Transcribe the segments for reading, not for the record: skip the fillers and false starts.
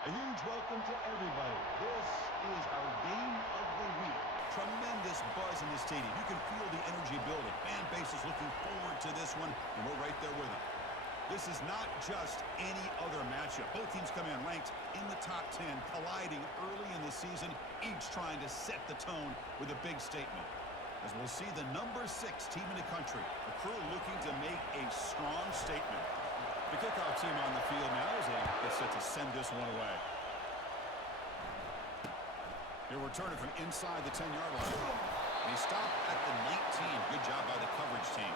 A huge welcome to everybody. This is our game of the week. Tremendous buzz in the stadium. You can feel the energy building. Fan base is looking forward to this one, and we're right there with them. This is not just any other matchup. Both teams come in ranked in the top 10, colliding early in the season, each trying to set the tone with a big statement. As we'll see the number 6 team in the country, the Crew looking to make a strong statement. The kickoff team on the field now as they get set to send this one away. He'll return it from inside the 10-yard line. And he stopped at the 19. Good job by the coverage team.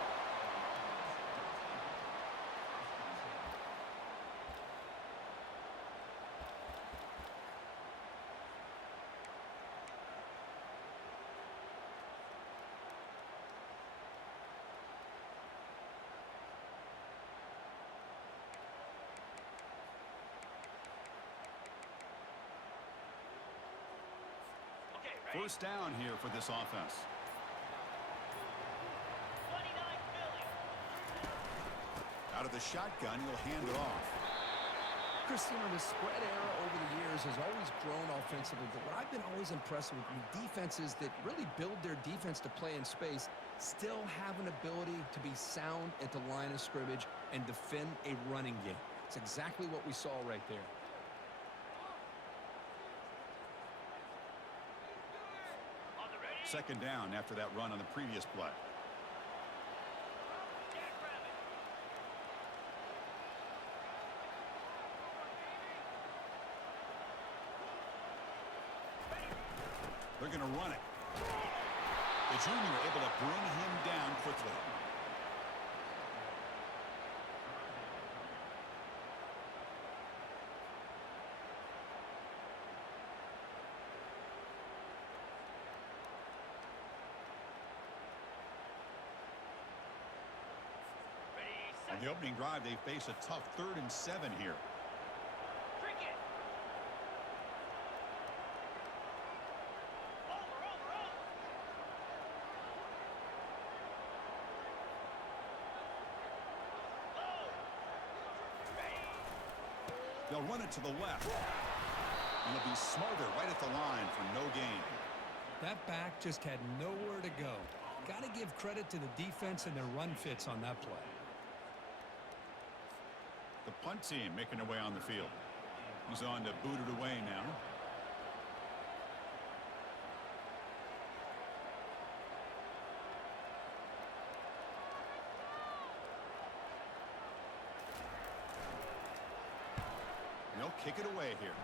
First down here for this offense. Out of the shotgun, he'll hand it off. Christian, the spread era over the years has always grown offensively, but what I've been always impressed with defenses that really build their defense to play in space still have an ability to be sound at the line of scrimmage and defend a running game. It's exactly what we saw right there. Second down after that run on the previous play. They're going to run it. The junior able to bring him down quickly. On the opening drive, they face a tough 3rd and 7 here. They'll run it to the left. And they'll be smarter right at the line for no gain. That back just had nowhere to go. Got to give credit to the defense and their run fits on that play. The punt team making their way on the field. He's on to boot it away now. And they'll kick it away here.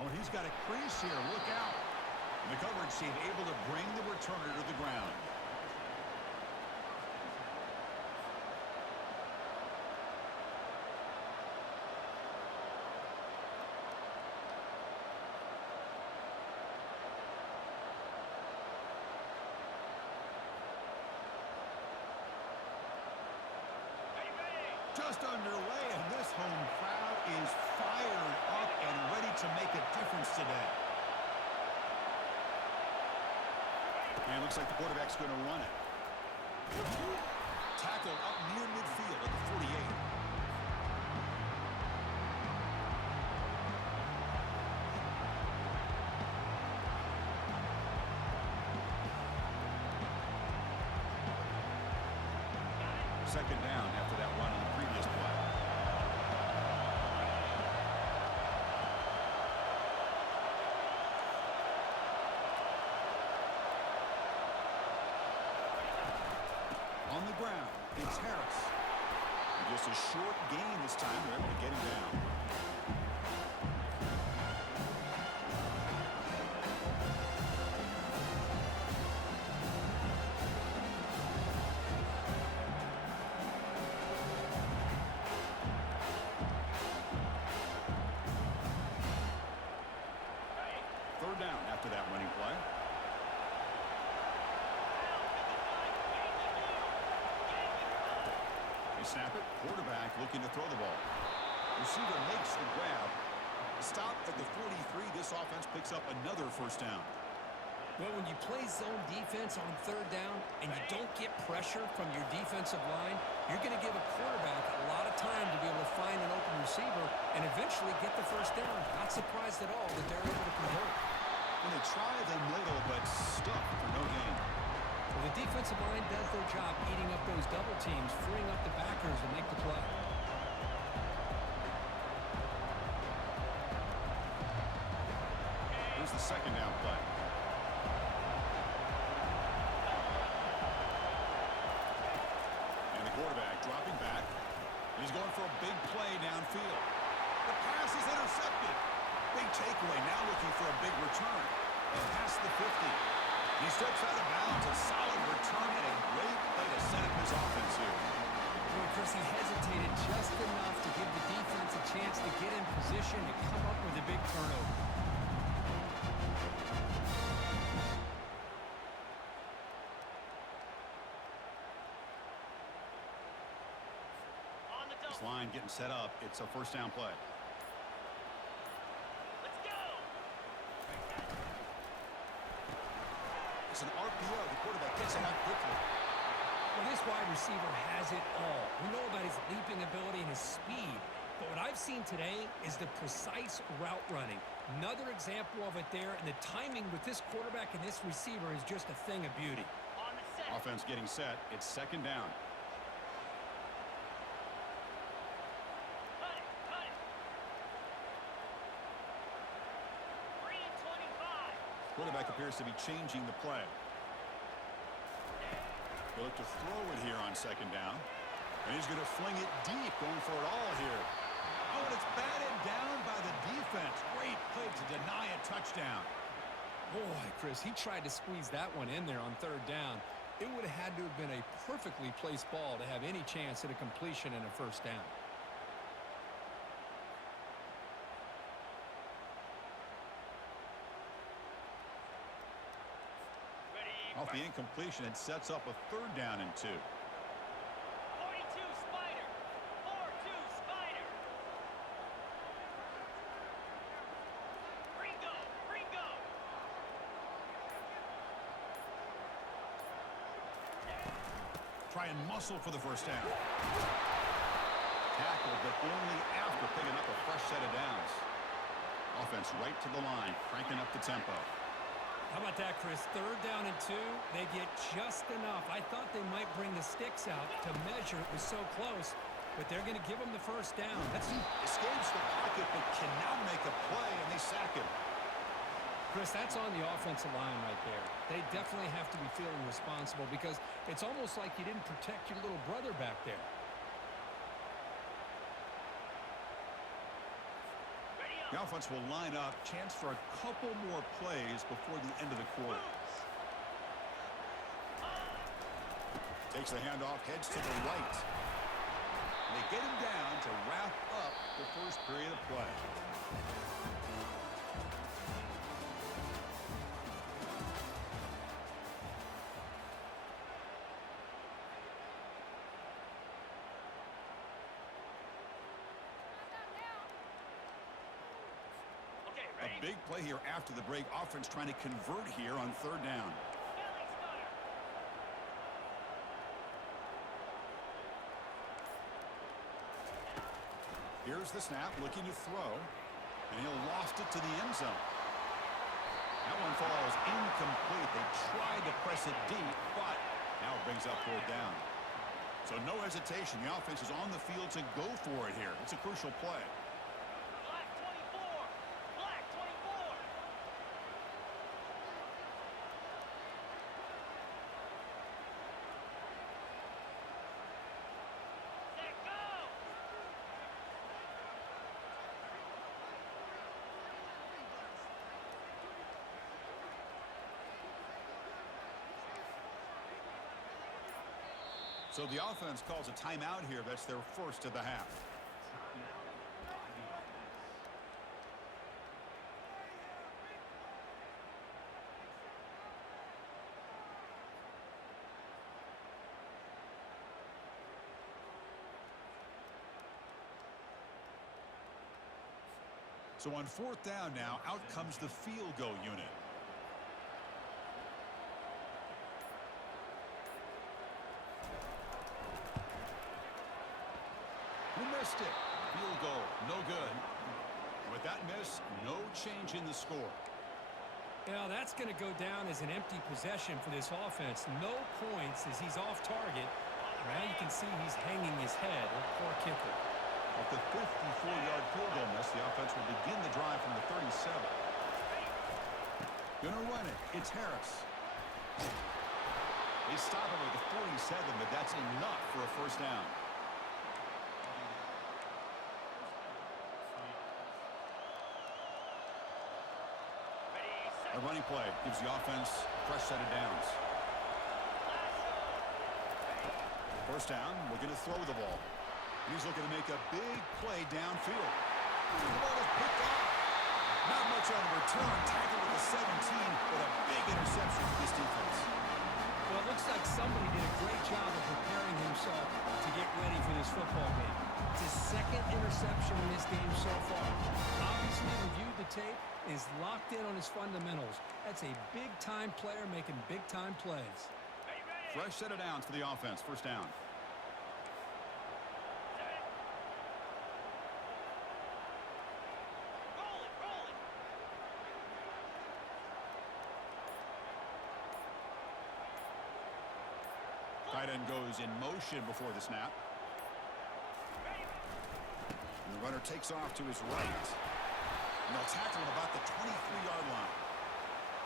Oh, and he's got a crease here. Look out. And the coverage team able to bring the returner to the ground. Just underway, and this home crowd is fired up and ready to make a difference today. And it looks like the quarterback's going to run it. Tackled up near midfield at the 48. Second down after that run on the previous play. On the ground, it's Harris. And just a short gain this time. They're able to get him down. Third down after that running play. They snap it. Quarterback looking to throw the ball. Receiver makes the grab. Stop at the 43. This offense picks up another first down. Well, when you play zone defense on third down and you don't get pressure from your defensive line, you're going to give a quarterback a lot of time to be able to find an open receiver and eventually get the first down. Not surprised at all that they're able to convert. When they try the middle, but stuck for no gain. Well, the defensive line does their job eating up those double teams, freeing up the backers to make the play. Here's the second down play. And the quarterback dropping back. He's going for a big play downfield. The pass is intercepted. Big takeaway, now looking for a big return. And past the 50. He steps out of bounds, a solid return, and a great play to set up his offense here. Well, Chris, he hesitated just enough to give the defense a chance to get in position and come up with a big turnover. This line getting set up. It's a first down play. It's an RPO. The quarterback gets it out quickly. Well, this wide receiver has it all. We know about his leaping ability and his speed. But what I've seen today is the precise route running. Another example of it there, and the timing with this quarterback and this receiver is just a thing of beauty. Offense getting set. It's second down. Quarterback appears to be changing the play. They look to throw it here on second down. And he's going to fling it deep, going for it all here. Oh, and it's batted down by the defense. Great play to deny a touchdown. Boy, Chris, he tried to squeeze that one in there on third down. It would have had to have been a perfectly placed ball to have any chance at a completion and a first down. Off the incompletion, it sets up a third down and 2. 42 Spider. 4-2 Spider. Ringo. Ringo. Try and muscle for the first down. Tackle, but only after picking up a fresh set of downs. Offense right to the line, cranking up the tempo. How about that, Chris? Third down and 2. They get just enough. I thought they might bring the sticks out to measure. It was so close, but they're going to give them the first down. That's Escapes the pocket, but cannot make a play, and they sack him. Chris, that's on the offensive line right there. They definitely have to be feeling responsible because it's almost like you didn't protect your little brother back there. The offense will line up. Chance for a couple more plays before the end of the quarter. Takes the handoff, heads to the right. And they get him down to wrap up the first period of play. A big play here after the break. Offense trying to convert here on third down. Here's the snap, looking to throw. And he'll loft it to the end zone. That one falls incomplete. They tried to press it deep, but now it brings up fourth down. So no hesitation. The offense is on the field to go for it here. It's a crucial play. Black 24. Black 24. Set go. So the offense calls a timeout here. That's their first of the half. So on fourth down now, out comes the field goal unit. missed it. Field goal, no good. With that miss, no change in the score. Yeah, that's going to go down as an empty possession for this offense. No points as he's off target. Now you can see he's hanging his head. Poor kicker. With the 54-yard field goal miss, the offense will begin the drive from the 37. Gonna run it. It's Harris. They stop him at the 47, but that's enough for a first down. A running play gives the offense a fresh set of downs. First down, looking to throw the ball. He's looking to make a big play downfield. The ball is picked off. Not much on the return. Tackled at the 17 with a big interception for this defense. Well, it looks like somebody did a great job of preparing himself to get ready for this football game. It's his second interception in this game so far. Obviously reviewed the tape, is locked in on his fundamentals. That's a big-time player making big-time plays. Fresh set of downs for the offense. First down. Tight end goes in motion before the snap. And the runner takes off to his right. And they'll tackle him about the 23-yard line.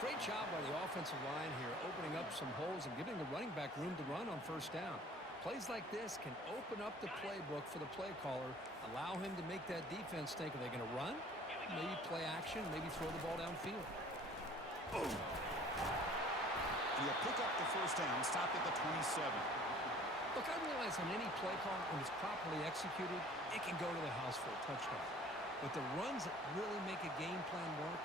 Great job by the offensive line here, opening up some holes and giving the running back room to run on first down. Plays like this can open up the playbook for the play caller, allow him to make that defense think, are they going to run? Maybe play action, maybe throw the ball downfield. Oh. And he'll pick up the first down, stopped at the 27. Look, I realize on any play call, when it's properly executed, it can go to the house for a touchdown. But the runs that really make a game plan work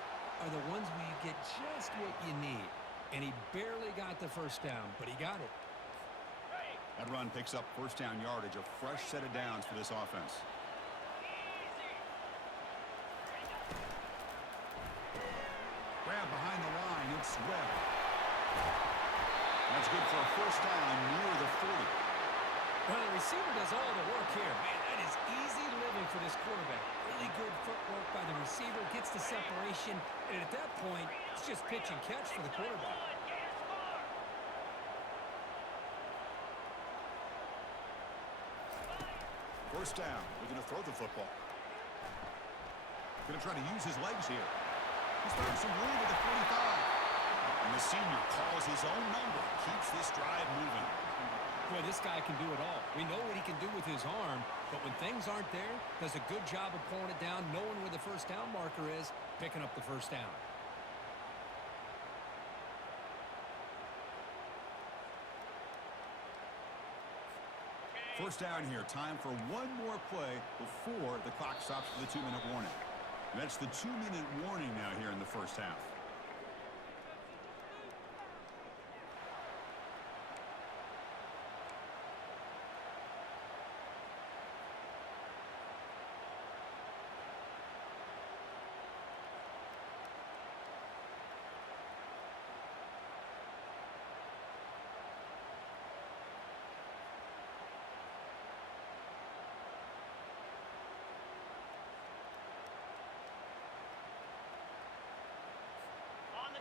are the ones where you get just what you need. And he barely got the first down, but he got it. That run picks up first down yardage, a fresh set of downs for this offense. Grab behind the line, it's Webb. That's good for a first down near the 40. Well, the receiver does all the work here. Man, that is easy living for this quarterback. Really good footwork by the receiver, gets the separation, and at that point, it's just pitch and catch for the quarterback. First down, looking to throw the football. Going to try to use his legs here. He's found some room at the 45. And the senior calls his own number, keeps this drive moving. Boy, this guy can do it all. We know what he can do with his arm, but when things aren't there, does a good job of pulling it down, knowing where the first down marker is, picking up the first down. First down here. Time for one more play before the clock stops for the 2-minute warning. That's the 2-minute warning now here in the first half.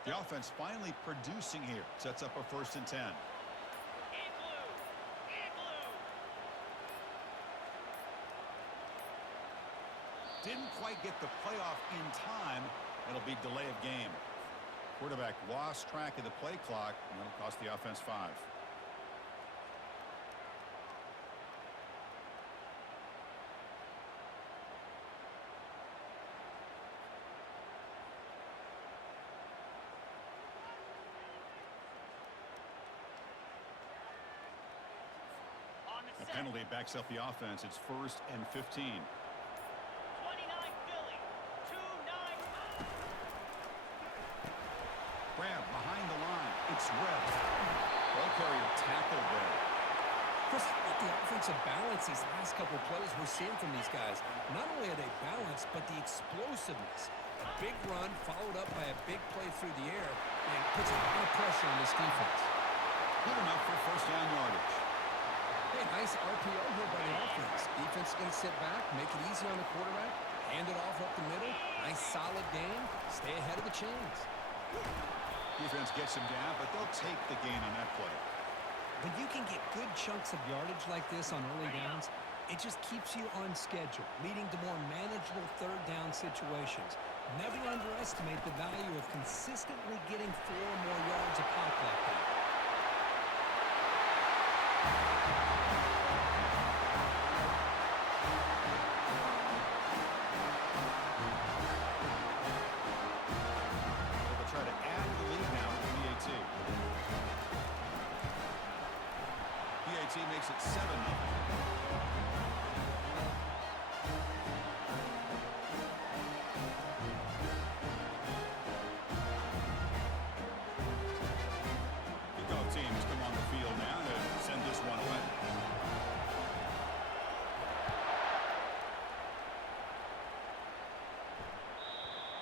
The offense finally producing here. Sets up a 1st and 10. Didn't quite get the playoff in time. It'll be delay of game. Quarterback lost track of the play clock, and it'll cost the offense 5. The penalty backs up the offense. It's 1st and 15. 29 Philly. 2-9. Grab behind the line. It's Webb. Ball carrier tackled there. Chris, how about the offensive balance these last couple of plays we're seeing from these guys? Not only are they balanced, but the explosiveness. A big run followed up by a big play through the air, and it puts a lot of pressure on this defense. Good enough for first down yardage. Hey, nice Nice RPO here by the offense. Defense is going to sit back, make it easy on the quarterback, hand it off up the middle. Nice solid gain. Stay ahead of the chains. Defense gets him down, but they'll take the gain on that play. When you can get good chunks of yardage like this on early downs, it just keeps you on schedule, leading to more manageable third down situations. Never underestimate the value of consistently getting 4 or more yards a pop like that. They'll try to add the lead now with the PAT. PAT makes it 7-0. Teams come on the field now to send this one away.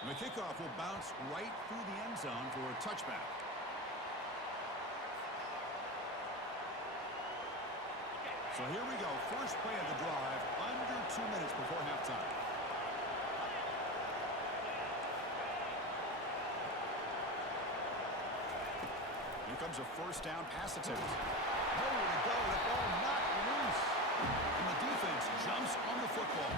The kickoff will bounce right through the end zone for a touchback. So here we go. First play of the drive, under 2 minutes before halftime. Here comes a first down pass attempt. Nowhere to go. The ball knocked loose. And the defense jumps on the football.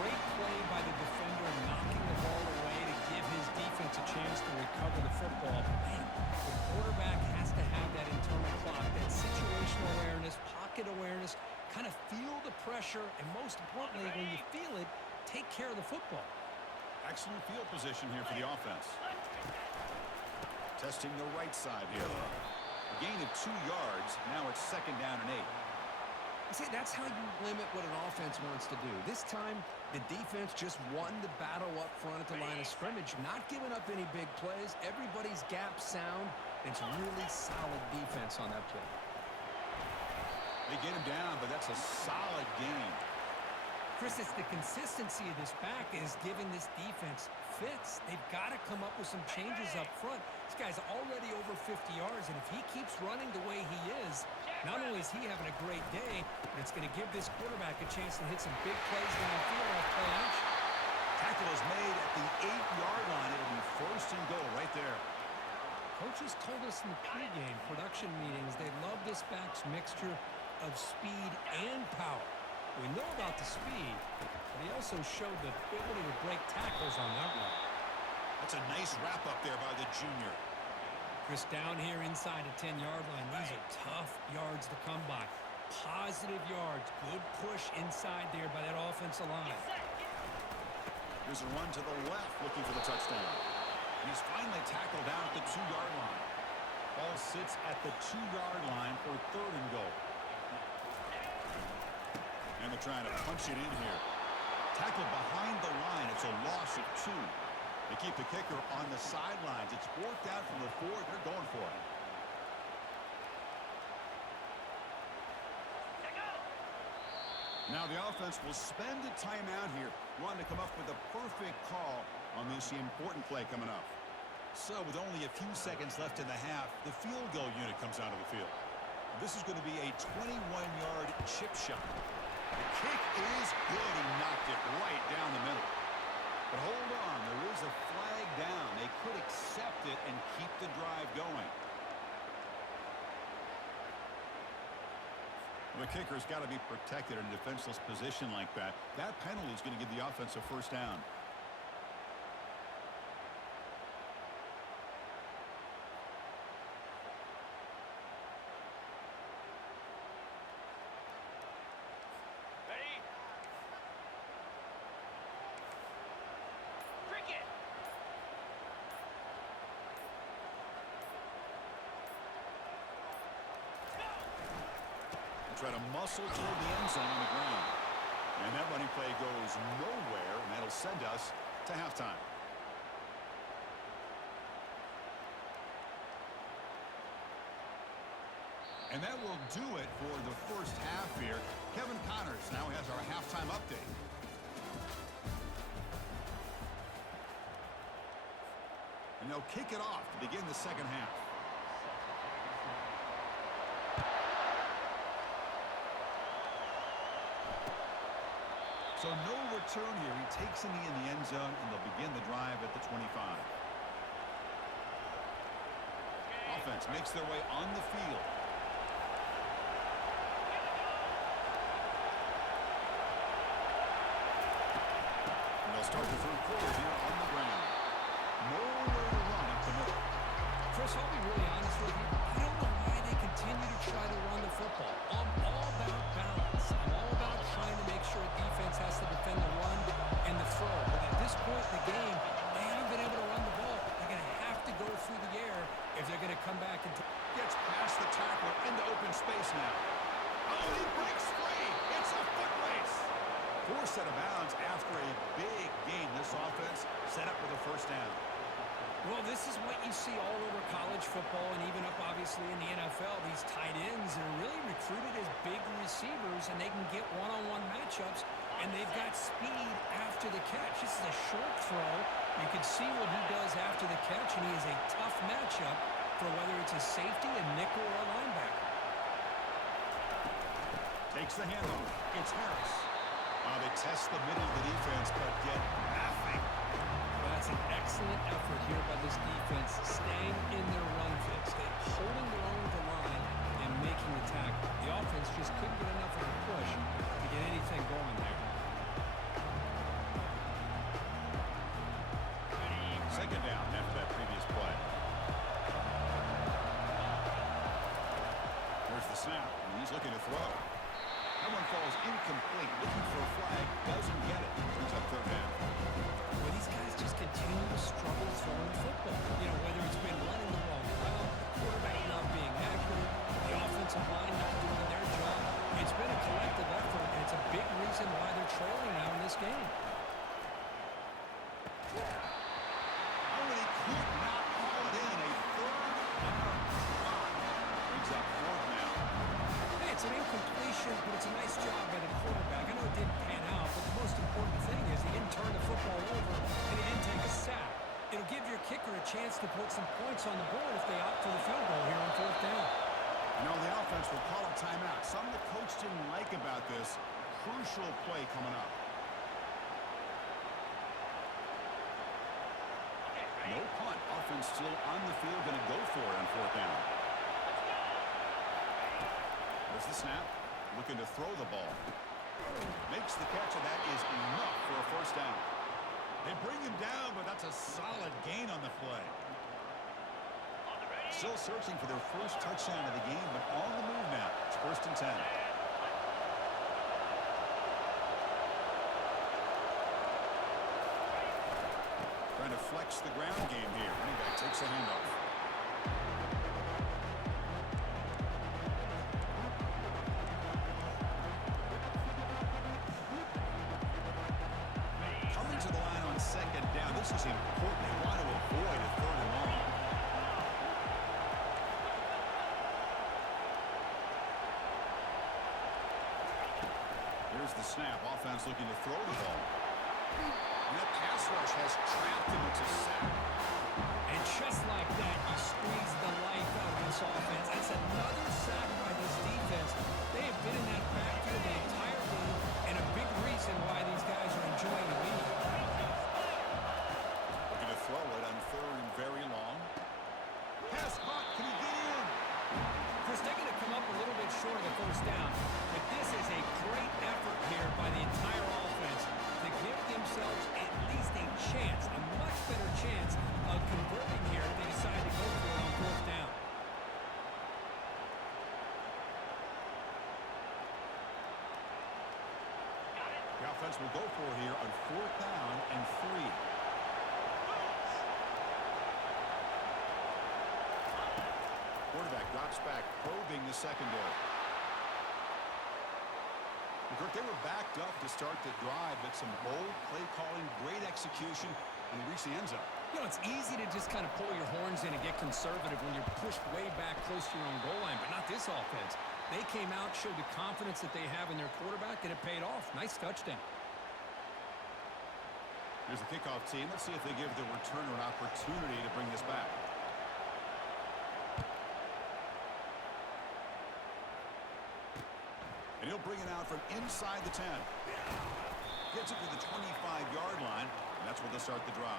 Great play by the defender, knocking the ball away to give his defense a chance to recover the football. Man, the quarterback has to have that internal clock, that situational awareness, pocket awareness, kind of feel the pressure, and most importantly, when you feel it, take care of the football. Excellent field position here for the offense. Testing the right side here. A gain of 2 yards. Now it's 2nd down and 8. See, that's how you limit what an offense wants to do. This time, the defense just won the battle up front at the line of scrimmage, not giving up any big plays. Everybody's gap sound. It's really solid defense on that play. They get him down, but that's a solid gain. Chris, it's the consistency of this back is giving this defense fits. They've got to come up with some changes up front. This guy's already over 50 yards, and if he keeps running the way he is, not only is he having a great day, but it's going to give this quarterback a chance to hit some big plays downfield off play action. Tackle is made at the 8-yard line. It'll be 1st and goal right there. Coaches told us in the pregame production meetings they love this back's mixture of speed and power. We know about the speed, but he also showed the ability to break tackles on that one. That's a nice wrap-up there by the junior. Chris, down here inside the 10-yard line, these are tough yards to come by. Positive yards, good push inside there by that offensive line. Here's a run to the left looking for the touchdown. He's finally tackled down at the 2-yard line. Ball sits at the 2-yard line for 3rd and goal. And they're trying to punch it in here. Tackled behind the line. It's a loss of 2. They keep the kicker on the sidelines. It's 4th down from the 4. They're going for it. Now the offense will spend a timeout here, wanting to come up with a perfect call on this important play coming up. So with only a few seconds left in the half, the field goal unit comes out of the field. This is going to be a 21-yard chip shot. The kick is good. He knocked it right down the middle. But hold on, there is a flag down. They could accept it and keep the drive going. The kicker's got to be protected in a defenseless position like that. That penalty is going to give the offense a 1st down. Ready? Cricket. Try to muscle toward the end zone on the ground. And that running play goes nowhere, and that'll send us to halftime. And that will do it for the first half here. Kevin Connors now has our halftime update. And they'll kick it off to begin the second half. So no return here. He takes a knee in the end zone, and they'll begin the drive at the 25. Offense makes their way on the field. And they'll start the third quarter here on the ground. Nowhere to run up the middle. Chris, I'll be really honest with you. I don't know why they continue to try to run the football. I'm all about balance. I'm all about trying to make sure a defense has to defend the run and the throw. But at this point in the game, they haven't been able to run the ball. They're going to have to go through the air if they're going to come back and Gets past the tackler into open space now. Oh, he breaks free. It's a foot race. Forced out of bounds after a big gain. This offense set up with a first down. Well, this is what you see all over college football and even up, obviously, in the NFL. These tight ends are really recruited as big receivers, and they can get one-on-one matchups, and they've got speed after the catch. This is a short throw. You can see what he does after the catch, and he is a tough matchup for whether it's a safety, a nickel, or a linebacker. Takes the handoff. It's Harris. They test the middle of the defense, but get nothing. That's an excellent effort here by this defense, staying in their run fix. They're holding their own the line and making the tackle. The offense just couldn't get enough of a push to get anything going there. Second down after that previous play. There's the snap, and he's looking to throw. That one falls incomplete, looking for a flag, doesn't get it. Brings up third down. Well, these guys just continue to struggle throwing the football. You know, whether it's been running the wrong route, the quarterback not being accurate, the offensive line not doing their job. It's been a collective effort, and it's a big reason why they're trailing now in this game. Oh, and he could not haul it in. A third down spot. Brings up fourth now. Hey, it's an incompletion, but it's a nice job by the quarterback. I know it didn't pan out, but the most important thing is he didn't turn the football over, and he didn't take a sack. It'll give your kicker a chance to put some points on the board if they opt for the field goal here on fourth down. You know, the offense will call a timeout. Something the coach didn't like about this. Crucial play coming up. No punt. Offense still on the field. Going to go for it on fourth down. There's the snap. Looking to throw the ball. Makes the catch, and that is enough for a first down. They bring him down, but that's a solid gain on the play. Still searching for their first touchdown of the game, but on the move now. It's first and 10. Trying to flex the ground game here. Running back takes a handoff. Coming to the line on second down. This is important. They want to avoid a third and long. Here's the snap. Offense looking to throw the ball. And that pass rush has trapped him into sack. And just like that, you squeeze the life out of this offense. That's another sack by this defense. They have been in that backfield the entire game, and a big reason why these guys are enjoying the lead. Looking to throw it on third and very long. Pass caught. Can he get in? Chris, they're going to come up a little bit short of the first down, but this is a great effort here by the entire offense to give themselves at least a chance, a much better chance of converting here if they decide to go for it on fourth down. The offense will go for it here on fourth down and 3. Quarterback drops back, probing the secondary. Kirk, they were backed up to start the drive, but some bold play calling, great execution, and they reached the end zone. You know, it's easy to just kind of pull your horns in and get conservative when you're pushed way back close to your own goal line, but not this offense. They came out, showed the confidence that they have in their quarterback, and it paid off. Nice touchdown. Here's the kickoff team. Let's see if they give the returner an opportunity to bring this back. And he'll bring it out from inside the 10. Gets it to the 25-yard line, and that's where they'll start the drive.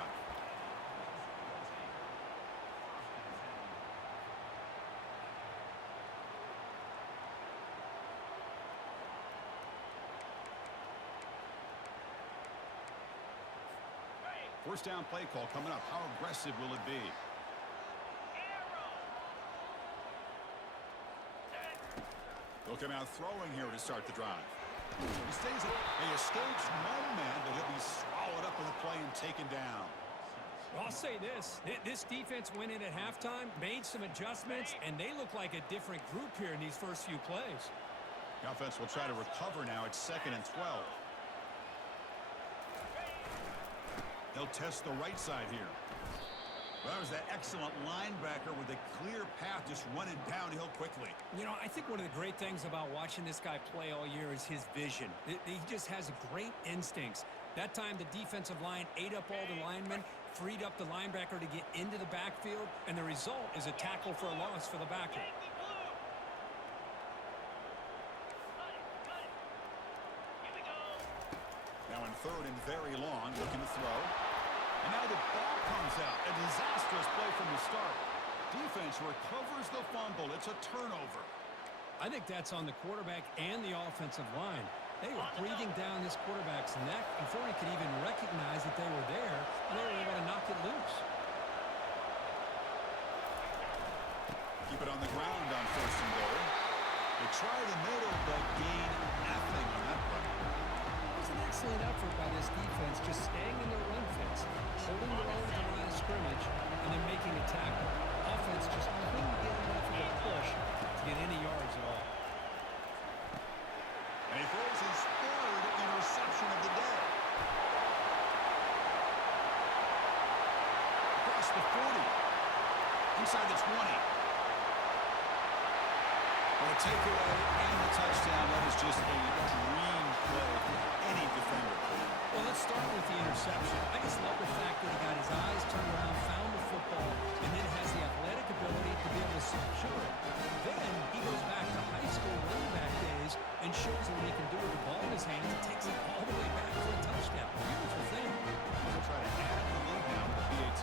First down play call coming up. How aggressive will it be? They'll come out throwing here to start the drive. He stays it. He escapes one man, but he'll be swallowed up in the play and taken down. Well, I'll say this. This defense went in at halftime, made some adjustments, and they look like a different group here in these first few plays. The offense will try to recover now. It's 2nd and 12. They'll test the right side here. Well, that was that excellent linebacker with a clear path just running downhill quickly. You know, I think one of the great things about watching this guy play all year is his vision. He just has great instincts. That time, the defensive line ate up all the linemen, freed up the linebacker to get into the backfield, and the result is a tackle for a loss for the backer. Now in 3rd and very long, looking to throw. And now the ball comes out. A disastrous play from the start. Defense recovers the fumble. It's a turnover. I think that's on the quarterback and the offensive line. They were breathing down this quarterback's neck before he could even recognize that they were there, and they were able to knock it loose. Keep it on the ground on 1st and goal. They try the middle, but gain nothing on that play. It was an excellent effort by this defense, just staying in their run fence, holding their own at the line of scrimmage, and then making a tackle. Offense just couldn't get enough of a push to get any yards at all. And he throws his 3rd interception of the day. Across the 40. Inside the 20. Well, a takeaway and the touchdown. That is just a dream play for any defender. Well, let's start with the interception. I just love the fact that he got his eyes turned around, found the football, and then has the athletic ability to be able to secure it. Then he goes back to high school running back days and shows what he can do with the ball in his hands and takes it all the way back for a touchdown. Beautiful thing. They'll try to add the lead now with the PAT.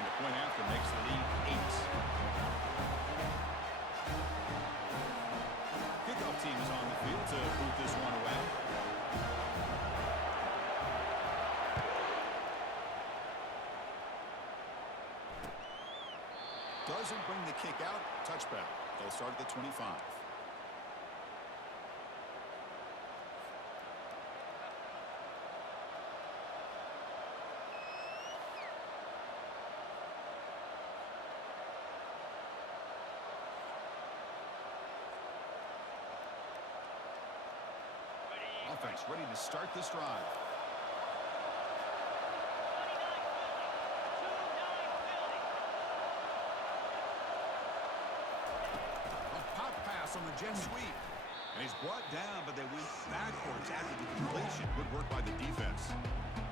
And the point after makes the lead 8. Kickoff team is on the field to boot this one away. Doesn't bring the kick out. Touchback. They'll start at the 25. Offense ready to start this drive. On the jet sweep. And he's brought down, but they went backwards after the completion. Good work by the defense.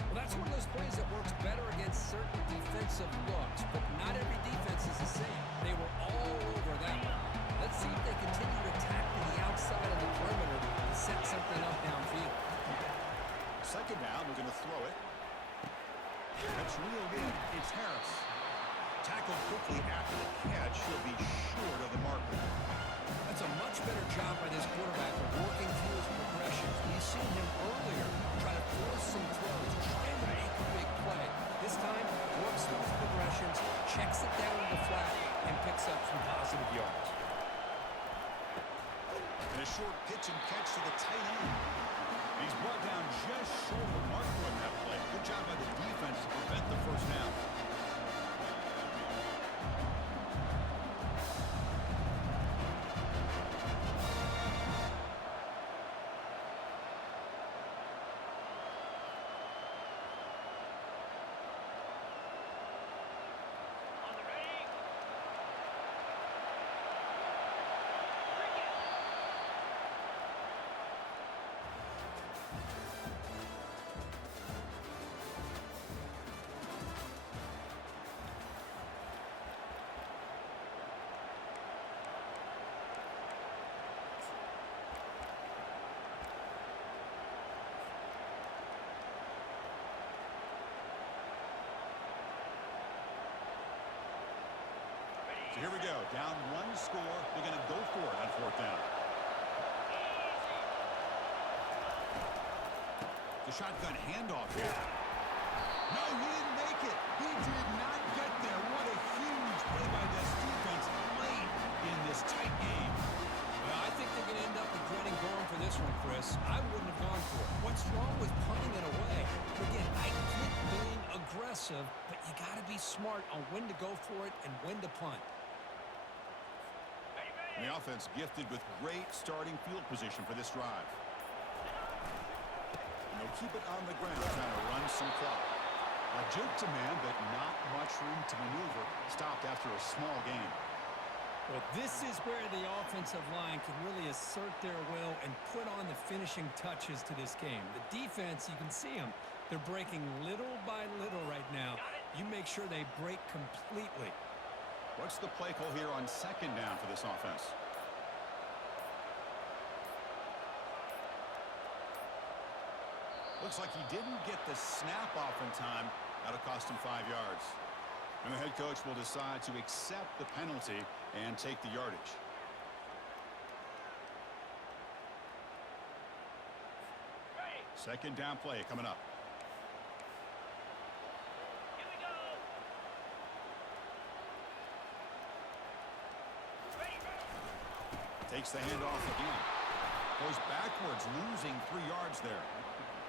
Well, that's one of those plays that works better against certain defensive looks, but not every defense is the same. They were all over that one. Let's see if they continue to attack to the outside of the perimeter and set something up downfield. 2nd down, we're going to throw it. That's reeled in. It's Harris. Tackled quickly after the catch. He'll be short of the marker. That's a much better job by this quarterback of working through his progressions. We've seen him earlier try to force some throws, try and make a big play. This time, works through his progressions, checks it down to the flat, and picks up some positive yards. And a short pitch and catch to the tight end. He's brought down just short of the marker on that play. Good job by the defense to prevent the 1st down. we go. Down one score. They're going to go for it on fourth down. The shotgun handoff here. No, he didn't make it. He did not get there. What a huge play by this defense late in this tight game. Well, I think they're going to end up regretting going for this one, Chris. I wouldn't have gone for it. What's wrong with punting it away? Again, I get being aggressive, but you got to be smart on when to go for it and when to punt. And the offense gifted with great starting field position for this drive. And they'll keep it on the ground, trying to run some clock. A juke to man, but not much room to maneuver. Stopped after a small gain. Well, this is where the offensive line can really assert their will and put on the finishing touches to this game. The defense, you can see them. They're breaking little by little right now. You make sure they break completely. What's the play call here on second down for this offense? Looks like he didn't get the snap off in time. That'll cost him 5 yards. And the head coach will decide to accept the penalty and take the yardage. Second down play coming up. Here we go. Ready. Takes the handoff again. Goes backwards, losing 3 yards there.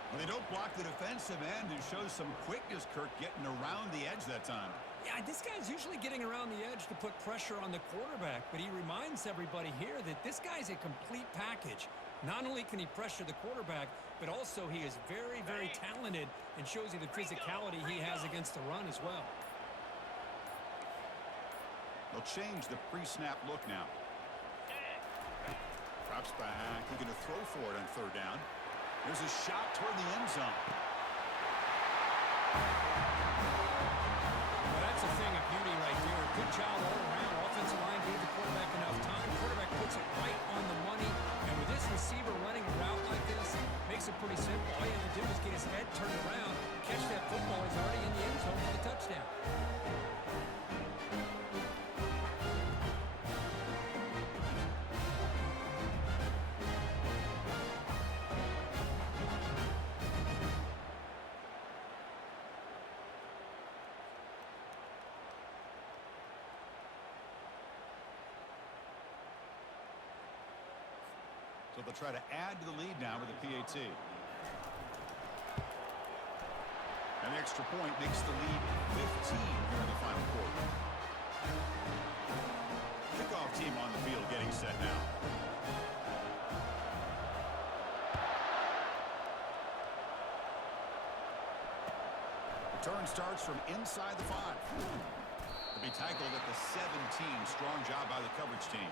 Well, they don't block the defensive end and shows some quickness, Kirk, getting around the edge that time. Yeah, this guy's usually getting around the edge to put pressure on the quarterback, but he reminds everybody here that this guy's a complete package. Not only can he pressure the quarterback, but also he is very, very talented and shows you the physicality he has against the run as well. They'll change the pre-snap look now. Drops back. He's going to throw for it on third down. There's a shot toward the end zone. Well, that's a thing of beauty right there. Good job all around. Offensive line gave the quarterback enough time. Quarterback puts it right on the money. And with this receiver running a route like this, makes it pretty simple. All you have to do is get his head turned around, catch that football. He's already in the end zone for the touchdown. So they'll try to add to the lead now with a PAT. And the extra point makes the lead 15 here in the final quarter. Kickoff team on the field getting set now. Return starts from inside the 5. To be tackled at the 17. Strong job by the coverage team.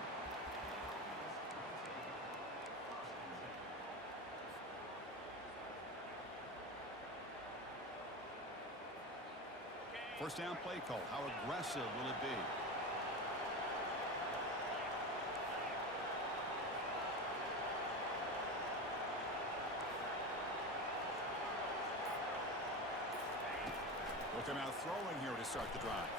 First down play call. How aggressive will it be? Look him out throwing here to start the drive.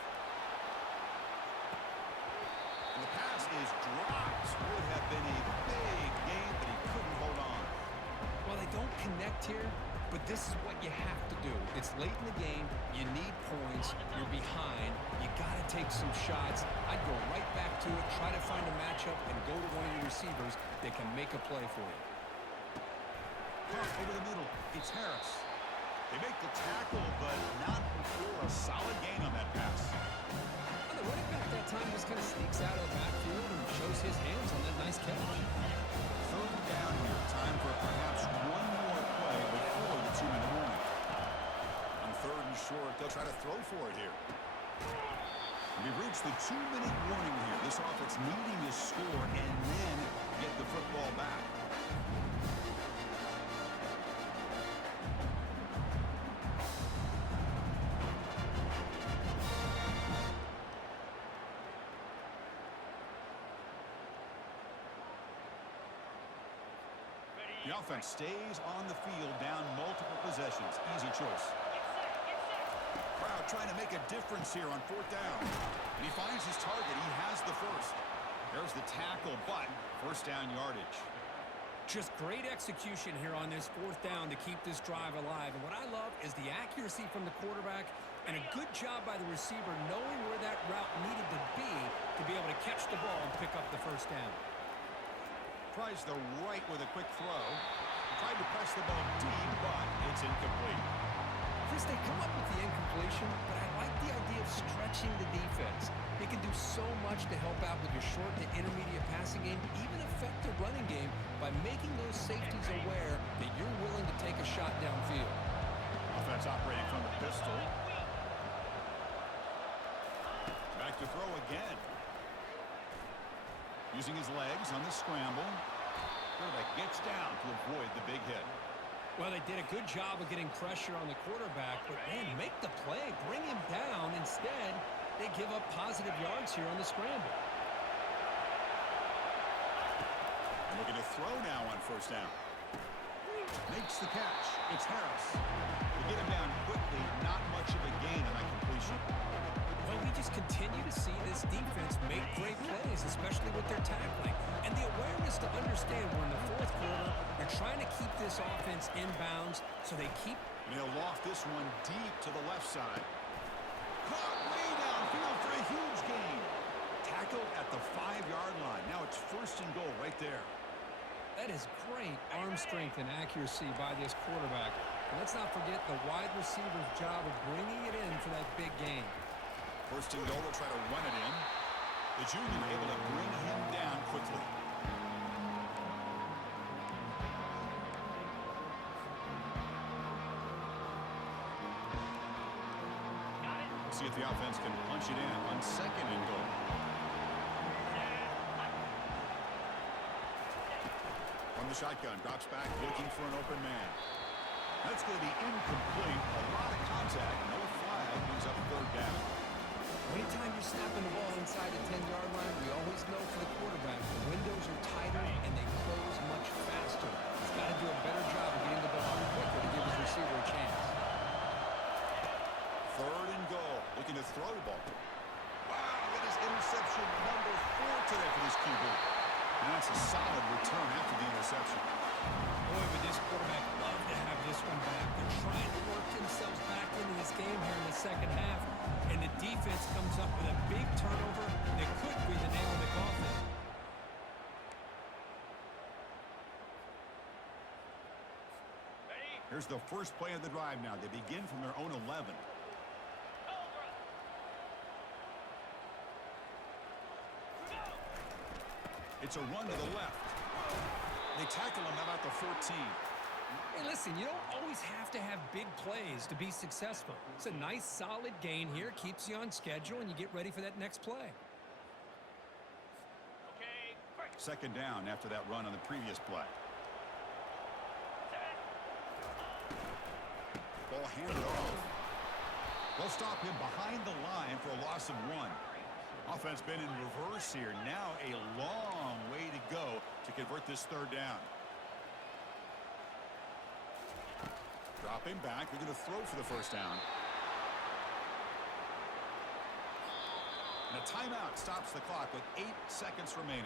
And the pass is dropped. Would have been a big game, but he couldn't hold on. Well, they don't connect here, but this is what you have to do. It's late in the game. You need points. You're behind. You got to take some shots. I'd go right back to it, try to find a matchup, and go to one of your receivers that can make a play for you. Pump over the middle. It's Harris. They make the tackle, but not before a solid gain on that pass. Well, the running back that time just kind of sneaks out of the backfield and shows his hands on that nice catch. Third down here. Time for perhaps one more play before the 2-minute warning. On third and short, they'll try to throw for it here. We've reached the 2-minute warning here. This offense needing to score and then get the football back. The offense stays on the field, down multiple possessions. Easy choice. Get set. Crowd out trying to make a difference here on fourth down. And he finds his target. He has the first. There's the tackle, but first down yardage. Just great execution here on this fourth down to keep this drive alive. And what I love is the accuracy from the quarterback and a good job by the receiver knowing where that route needed to be able to catch the ball and pick up the first down. Tries the right with a quick throw. Tried to press the ball deep, but it's incomplete. Chris, they come up with the incompletion, but I like the idea of stretching the defense. It can do so much to help out with your short to intermediate passing game, even affect the running game by making those safeties aware that you're willing to take a shot downfield. Offense operating from the pistol. Back to throw again. Using his legs on the scramble. Quarterback gets down to avoid the big hit. Well, they did a good job of getting pressure on the quarterback, but, man, make the play. Bring him down. Instead, they give up positive yards here on the scramble. Looking to throw now on first down. Makes the catch. It's Harris. They get him down quickly. Not much of a gain on that completion. Well, we just continue to see this defense make great plays, especially with their tackling. And the awareness to understand we're in the fourth quarter, they're trying to keep this offense in bounds, so they keep... And he'll loft this one deep to the left side. Caught way downfield for a huge gain. Tackled at the 5-yard line. Now it's first and goal right there. That is great arm strength and accuracy by this quarterback. And let's not forget the wide receiver's job of bringing it in for that big gain. First and goal, they'll try to run it in. The junior able to bring him down quickly. We'll see if the offense can punch it in on second and goal. From the shotgun, drops back, looking for an open man. That's going to be incomplete. A lot of contact, no flag, brings up third down. Anytime you're snapping the ball inside the 10-yard line, we always know for the quarterback, the windows are tighter and they close much faster. He's got to do a better job of getting the ball out quicker to give his receiver a chance. Third and goal, looking to throw the ball. Wow, that is interception number 4 today for this QB. And that's a solid return after the interception. Boy, would this quarterback love to have this one back. They're trying to work themselves back into this game here in the second half. And the defense comes up with a big turnover that could be the nail in the coffin. Here's the first play of the drive now. They begin from their own 11. It's a run to the left. They tackle him about the 14. Hey, listen, you don't always have to have big plays to be successful. It's a nice, solid gain here. Keeps you on schedule, and you get ready for that next play. Second down after that run on the previous play. Ball handed off. They'll stop him behind the line for a loss of 1. Offense been in reverse here. Now a long way to go to convert this third down. Dropping back. They're going to throw for the first down. And a timeout stops the clock with 8 seconds remaining.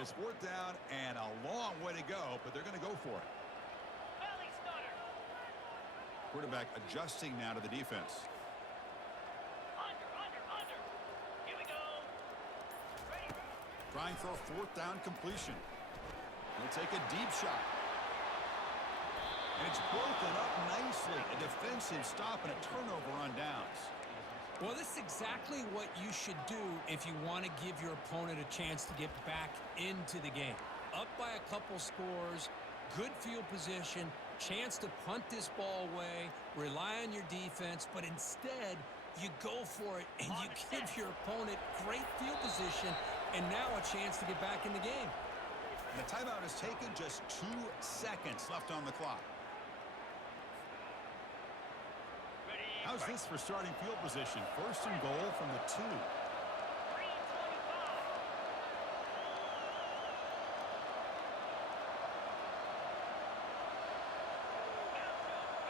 It's fourth down and a long way to go, but they're going to go for it. Quarterback adjusting now to the defense. Here we go. Ready. Trying for a fourth down completion. He'll take a deep shot. And it's broken up nicely. A defensive stop and a turnover on downs. Well, this is exactly what you should do if you want to give your opponent a chance to get back into the game. Up by a couple scores, good field position, chance to punt this ball away, rely on your defense, but instead you go for it and you give your opponent great field position and now a chance to get back in the game. And the timeout is taken, just 2 seconds left on the clock. How's this for starting field position? First and goal from the 2. 3:25.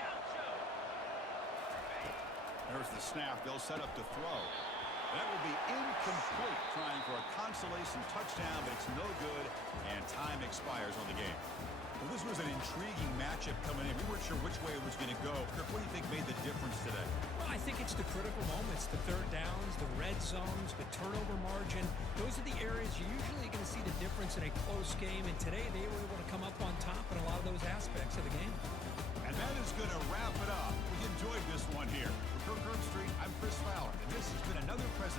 Gaucho. There's the snap. They'll set up to throw. That will be incomplete, trying for a consolation touchdown, but it's no good, and time expires on the game. Well, this was an intriguing matchup coming in. We weren't sure which way it was going to go. Kirk, what do you think made the difference today? Well, I think it's the critical moments, the third downs, the red zones, the turnover margin. Those are the areas you're usually going to see the difference in a close game, and today they were able to come up on top in a lot of those aspects of the game. And that is going to wrap it up. We enjoyed this one here. For Kirk Herbstreit, I'm Chris Fowler, and this has been another presentation